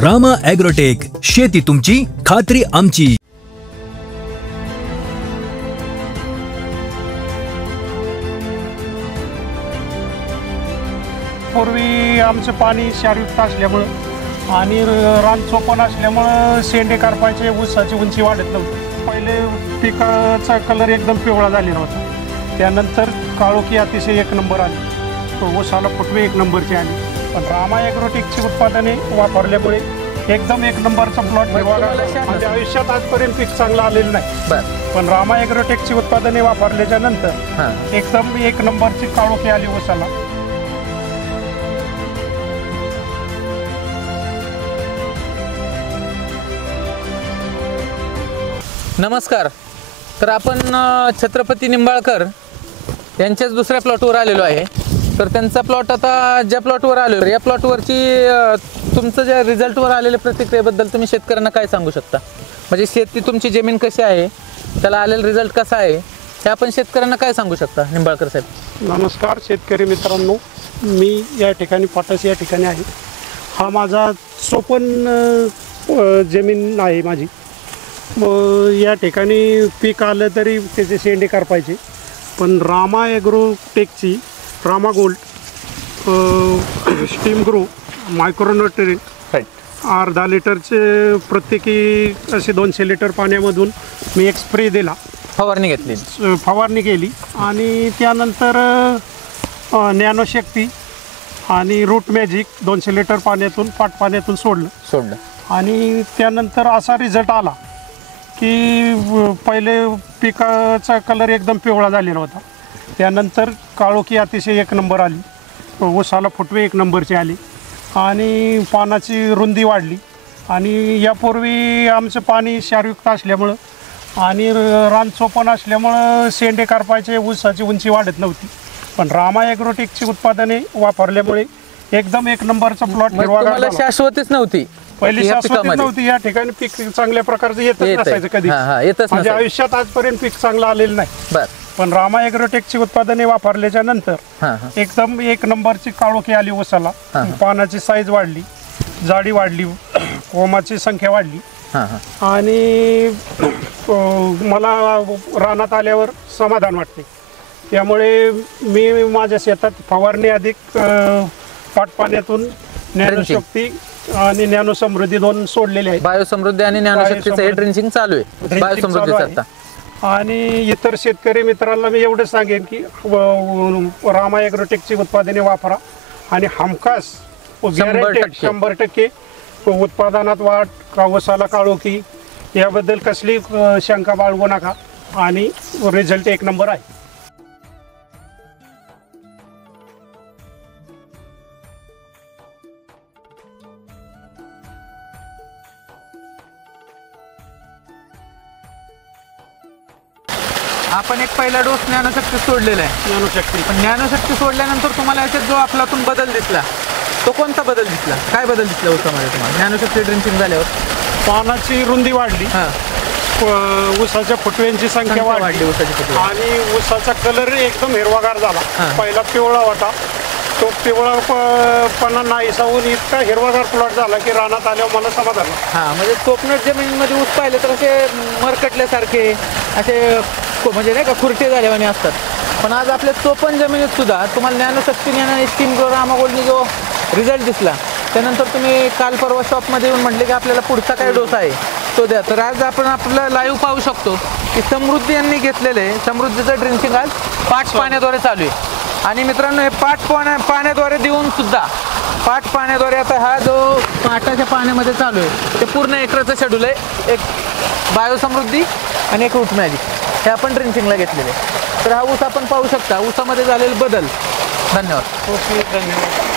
Rama agrotech, शेती तुमची, खात्री आमची. पूर्वी आमचं पाणी क्षारयुक्त असल्यामुळं आणि रान चोपण असल्यामुळं शेंडे करपायचे, ऊसाची उंची वाढत नव्हती. पहिले पिकाचा कलर एकदम पिवळा झालेला होता. त्यानंतर काळोखी अतिशय एक नंबर आली, ऊसाला फुटवे एक नंबरची आली. पण रामा ॲग्रोटेकची उत्पादने वापरल्यामुळे एकदम एक नंबरचा प्लॉट म्हणजे आयुष्यात आजपर्यंत पीक चांगलं आलेलं नाही. पण रामा ॲग्रोटेकची उत्पादने वापरल्याच्या नंतर एकदम एक नंबरची काळोखी आली ऊसाला. नमस्कार. तर आपण छत्रपती निंबाळकर यांच्याच दुसऱ्या प्लॉटवर आलेलो आहे. तर त्यांचा प्लॉट आता ज्या प्लॉटवर आलेलो, या प्लॉटवरची तुमचं ज्या रिझल्टवर आलेल्या प्रतिक्रियेबद्दल तुम्ही शेतकऱ्यांना काय सांगू शकता? म्हणजे शेती तुमची जमीन कशी आहे, त्याला आलेला रिझल्ट कसा आहे, हे आपण शेतकऱ्यांना काय सांगू शकता निंबाळकर साहेब? नमस्कार शेतकरी मित्रांनो, मी या ठिकाणी पाटस या ठिकाणी आहे. हा माझा चोपन्न जमीन आहे माझी. या ठिकाणी पीक आलं तरी त्याचे शेंडे करपायचे. पण रामा ॲग्रोटेकची Rama gold steam grow micronutrient अर्धा लिटरचे प्रत्येकी असे 200 लिटर पाण्यामधून मी एक स्प्रे दिला, फवारणी केली. आणि त्यानंतर नॅनोशक्ती आणि रूट मॅजिक 200 लिटर पाण्यातून पाण्यातून सोडलं. आणि त्यानंतर असा रिझल्ट आला की पहिले पिकाचा कलर एकदम पिवळा झालेला होता. त्यानंतर काळोखी अतिशय एक नंबर आली, ऊसाला फुटवे एक नंबरची आली आणि पानाची रुंदी वाढली. आणि यापूर्वी आमचं पाणी क्षारयुक्त असल्यामुळं आणि रान चोपण असल्यामुळं शेंडे करपायचे, ऊसाची उंची वाढत नव्हती. पण रामा ॲग्रोटेकची उत्पादने वापरल्यामुळे एकदम एक नंबरचा प्लॉट हिरवागार. शाश्वतीच नव्हती, पहिली शाश्वती नव्हती. या ठिकाणी पीक चांगल्या प्रकारचं येतच नसायचं कधी, म्हणजे आयुष्यात आजपर्यंत पीक चांगलं आलेलं नाही. पण रामा ॲग्रोटेकची उत्पादने वापरल्याच्या नंतर एकदम एक नंबरची काळोखी आली ऊसाला. पानाची साईज वाढली, जाडी वाढली, कोमाची संख्या वाढली. आणि मला रानात आल्यावर समाधान वाटते. त्यामुळे मी माझ्या शेतात फवारणी अधिक पाण्यातून ज्ञानशक्ती आणि ज्ञानसमृद्धी 2 सोडलेले आहेत. बायोसमृद्धी आणि ज्ञानशक्तीचं हे ड्रिंचिंग चालू आहे, बायोसमृद्धीचं आता. आणि इतर शेतकरी मित्रांना मी एवढं सांगेन की रामा ॲग्रोटेकची उत्पादने वापरा आणि हमखास 100% उत्पादनात वाढ, ऊसाला काळोखी याबद्दल कसली शंका बाळगू नका. आणि रिझल्ट एक नंबर आहे. आपण एक पहिला डोस ज्ञानशक्ती सोडलेला आहे. पण ज्ञानशक्ती सोडल्यानंतर तुम्हाला याच्यात जो आपलातून बदल दिसला, तो कोणता बदल दिसला? काय बदल दिसला ऊसामध्ये तुम्हाला ज्ञानशक्ती ड्रिंचिंग झाल्यावर? पानाची रुंदी वाढली, ऊसाच्या फुटव्यांची संख्या वाढली आणि ऊसाचा कलर एकदम हिरवागार झाला. पहिला पिवळा होता, तो पिवळापणा नाहीसा होऊन इतका हिरवागार प्लॉट झाला की रानात आल्यावर मला समाधान. म्हणजे कोकणट जमिनीमध्ये ऊस पाहिले तर असे मरकटल्यासारखे, असे म्हणजे नाही का खुरटे झाल्यावानी असतात. पण आज आपल्या चोपन जमिनीत सुद्धा तुम्हाला ज्ञानशक्तीने आणि स्टीम ग्रो रामा गोल्डने जो रिझल्ट दिसला, त्यानंतर तुम्ही काल परवा शॉपमध्ये येऊन म्हटले की आपल्याला पुढचा काय डोस आहे तो द्या. तर आज आपण आपलं लाईव्ह पाहू शकतो की समृद्धी यांनी घेतलेले समृद्धीचं ड्रिंचिंग आज पाण्याद्वारे चालू आहे. आणि मित्रांनो, हे पाण्याद्वारे देऊन सुद्धा पाण्याद्वारे आता हा जो पाटाच्या पाण्यामध्ये चालू आहे ते पूर्ण एकराचं शेड्यूल आहे. एक बायोसमृद्धी आणि एक रूट मॅजिक हे आपण ड्रिंचिंगला घेतलेले. तर हा ऊस आपण पाहू शकता, ऊसामध्ये झालेले बदल. धन्यवाद. ओके, धन्यवाद.